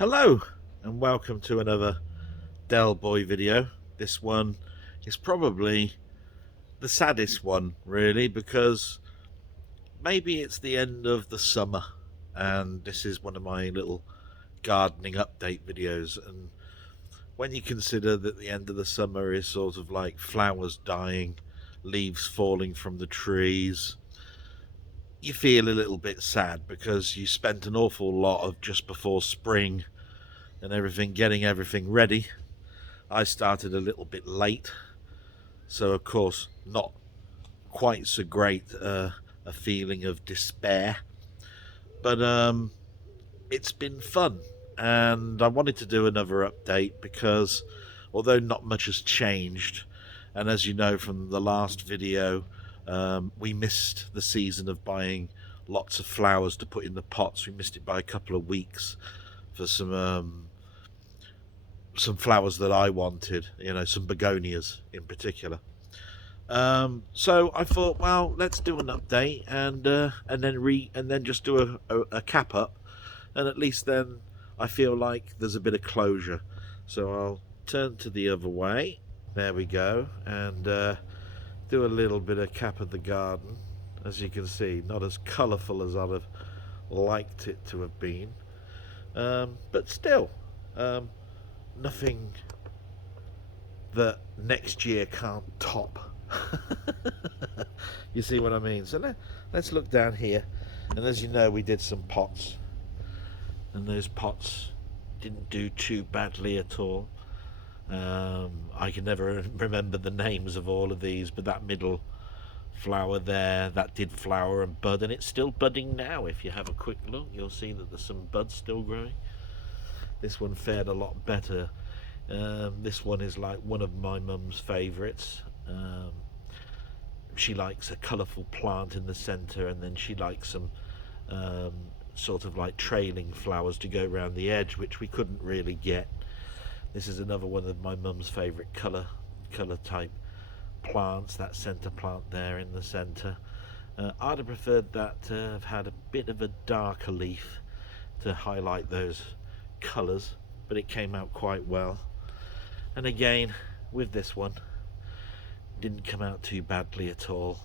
Hello and welcome to another Delboy video. This one is probably the saddest one really, because maybe it's the end of the summer and this is one of my little gardening update videos, and when you consider that the end of the summer is sort of like flowers dying, leaves falling from the trees, you feel a little bit sad because you spent an awful lot of just before spring and everything getting everything ready. I started a little bit late, so of course not quite so great a feeling of despair, but it's been fun, and I wanted to do another update because although not much has changed, and as you know from the last video, we missed the season of buying lots of flowers to put in the pots. We missed it by a couple of weeks for some flowers that I wanted, some begonias in particular. So I thought, well, let's do an update and then just do a cap up, and at least then I feel like there's a bit of closure. So I'll turn to the other way. There we go, and do a little bit of cap of the garden. As you can see, not as colourful as I'd have liked it to have been, but still, nothing that next year can't top. You see what I mean? So let's look down here, and as you know, we did some pots, and those pots didn't do too badly at all. I can never remember the names of all of these, but that middle flower there, that did flower and bud, and it's still budding now. If you have a quick look, you'll see that there's some buds still growing. This one fared a lot better. This one is like one of my mum's favourites. She likes a colourful plant in the centre, and then she likes some sort of like trailing flowers to go around the edge, which we couldn't really get. This is another one of my mum's favourite colour type plants, that centre plant there in the centre. I'd have preferred that to have had a bit of a darker leaf to highlight those colours, but it came out quite well. And again, with this one, didn't come out too badly at all.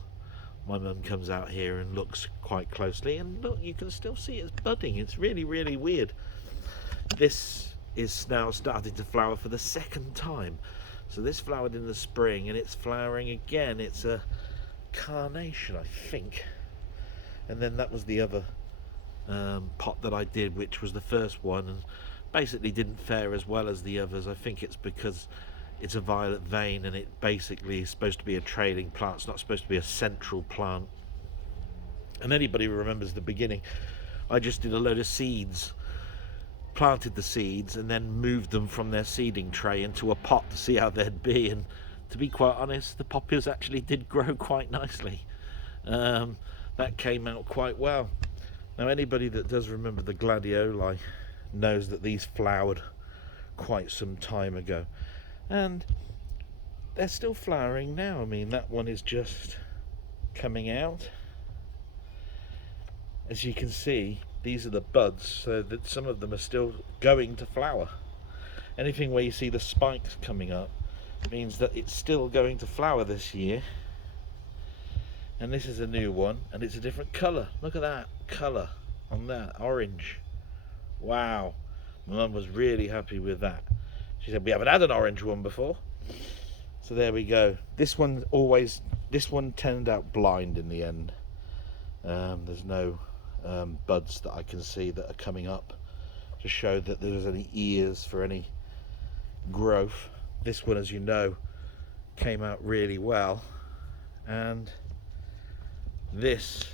My mum comes out here and looks quite closely, and look, you can still see it's budding. It's really, really weird. This is now starting to flower for the second time. So this flowered in the spring, and it's flowering again. It's a carnation, I think. And then that was the other pot that I did, which was the first one, and basically didn't fare as well as the others. I think it's because it's a violet vein, and it basically is supposed to be a trailing plant. It's not supposed to be a central plant. And anybody who remembers the beginning, I just did a load of seeds, planted the seeds, and then moved them from their seeding tray into a pot to see how they'd be. And to be quite honest, the poppies actually did grow quite nicely. That came out quite well. Now, anybody that does remember the gladioli knows that these flowered quite some time ago, and they're still flowering now. I mean, that one is just coming out. As you can see, these are the buds, so that some of them are still going to flower. Anything where you see the spikes coming up means that it's still going to flower this year. And this is a new one, and it's a different colour. Look at that colour on that, orange. Wow, my mum was really happy with that. She said we haven't had an orange one before. So there we go. This one turned out blind in the end. There's no buds that I can see that are coming up to show that there's any ears for any growth. This one, as you know, came out really well, and this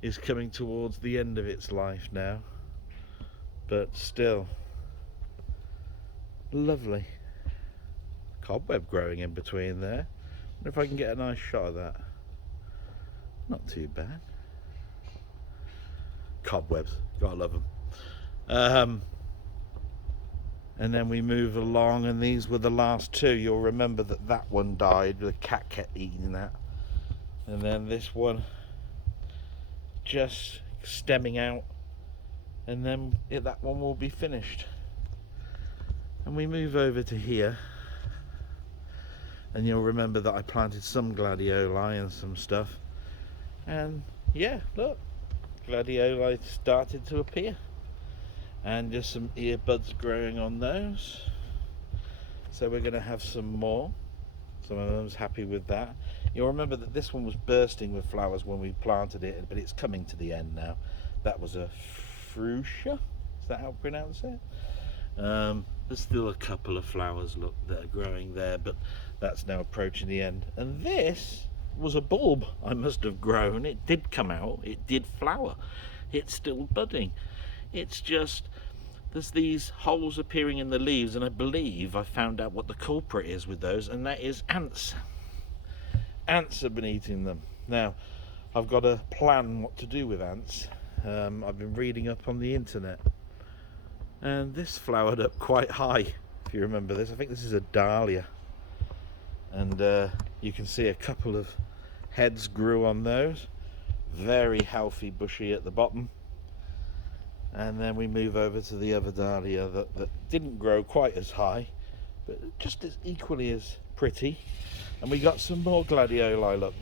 is coming towards the end of its life now, but still lovely. Cobweb growing in between there. I wonder if I can get a nice shot of that. Not too bad. Cobwebs, gotta love them. And then we move along, and these were the last two. You'll remember that one died. The cat kept eating that. And then this one just stemming out and then that one will be finished. And we move over to here, and you'll remember that I planted some gladioli and some stuff, and yeah, look, gladioli started to appear, and just some earbuds growing on those. So we're going to have some more. Some of them's happy with that. You'll remember that this one was bursting with flowers when we planted it, but it's coming to the end now. That was a fuchsia, is that how to pronounce it? There's still a couple of flowers, look, that are growing there, but that's now approaching the end. And this was a bulb I must have grown. It did come out, it did flower, it's still budding. It's just, there's these holes appearing in the leaves, and I believe I found out what the culprit is with those, and that is ants. Ants have been eating them. Now, I've got a plan what to do with ants. I've been reading up on the internet, and this flowered up quite high, if you remember this. I think this is a dahlia, and you can see a couple of heads grew on those. Very healthy, bushy at the bottom. And then we move over to the other dahlia that didn't grow quite as high, but just as equally as pretty. And we got some more gladioli, look,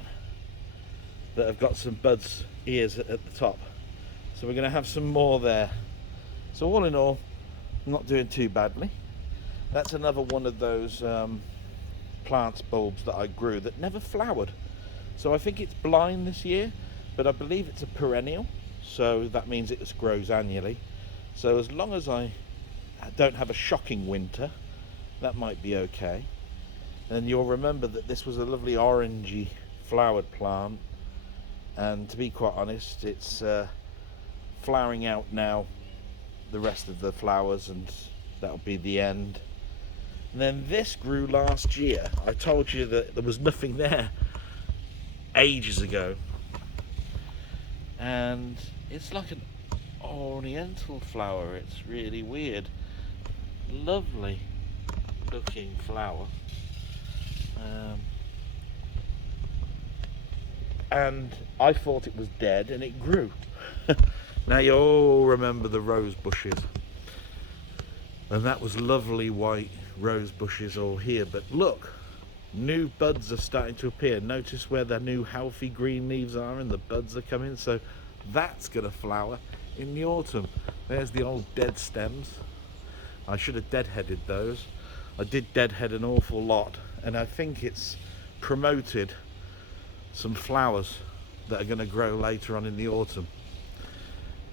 that have got some buds, ears at the top. So we're going to have some more there. So all in all, I'm not doing too badly. That's another one of those plants bulbs that I grew that never flowered. So I think it's blind this year, but I believe it's a perennial. So that means it grows annually. So as long as I don't have a shocking winter, that might be okay. And you'll remember that this was a lovely orangey flowered plant, and to be quite honest, it's flowering out now, the rest of the flowers, and that'll be the end. And then this grew last year. I told you that there was nothing there ages ago, and it's like an oriental flower. It's really weird, lovely looking flower, and I thought it was dead, and it grew. Now you all remember the rose bushes, and that was lovely white rose bushes all here, but look, new buds are starting to appear. Notice where the new healthy green leaves are and the buds are coming, so that's going to flower in the autumn. There's the old dead stems. I should have deadheaded those. I did deadhead an awful lot, and I think it's promoted some flowers that are going to grow later on in the autumn.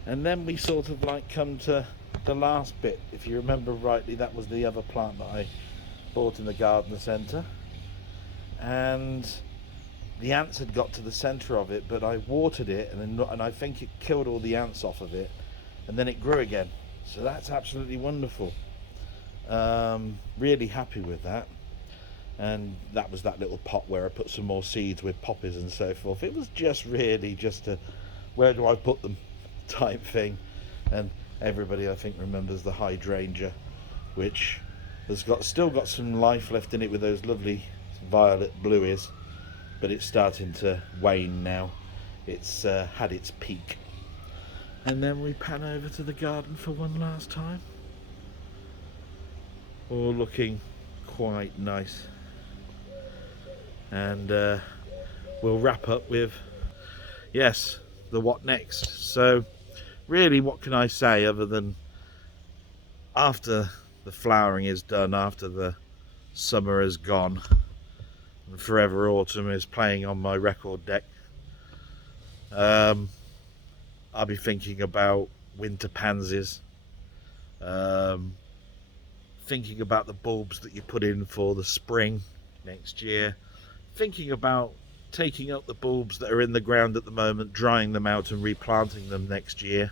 And then we sort of like come to the last bit. If you remember rightly, that was the other plant that I bought in the garden centre, and the ants had got to the centre of it, but I watered it, and I think it killed all the ants off of it, and then it grew again. So that's absolutely wonderful. Really happy with that. And that was that little pot where I put some more seeds with poppies and so forth. It was just really just a where do I put them type thing. And everybody I think remembers the hydrangea, which has still got some life left in it with those lovely violet blueies, but it's starting to wane now. It's had its peak. And then we pan over to the garden for one last time. All looking quite nice. And we'll wrap up with, yes, the what next. So really, what can I say other than after the flowering is done, after the summer is gone and Forever Autumn is playing on my record deck, I'll be thinking about winter pansies, thinking about the bulbs that you put in for the spring next year, thinking about taking up the bulbs that are in the ground at the moment, drying them out and replanting them next year,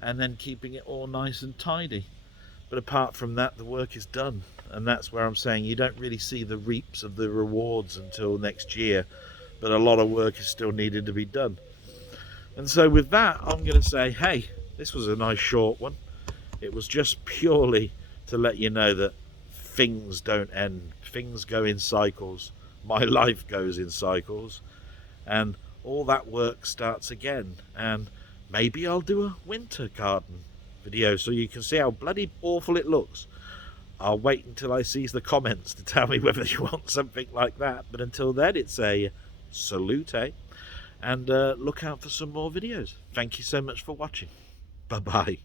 and then keeping it all nice and tidy. But apart from that, the work is done, and that's where I'm saying you don't really see the reaps of the rewards until next year, but a lot of work is still needed to be done. And so with that, I'm going to say, hey, this was a nice short one. It was just purely to let you know that things don't end. Things go in cycles. My life goes in cycles, and all that work starts again. And Maybe I'll do a winter garden video so you can see how bloody awful it looks. I'll wait until I see the comments to tell me whether you want something like that. But until then, it's a salute, and look out for some more videos. Thank you so much for watching. Bye-bye.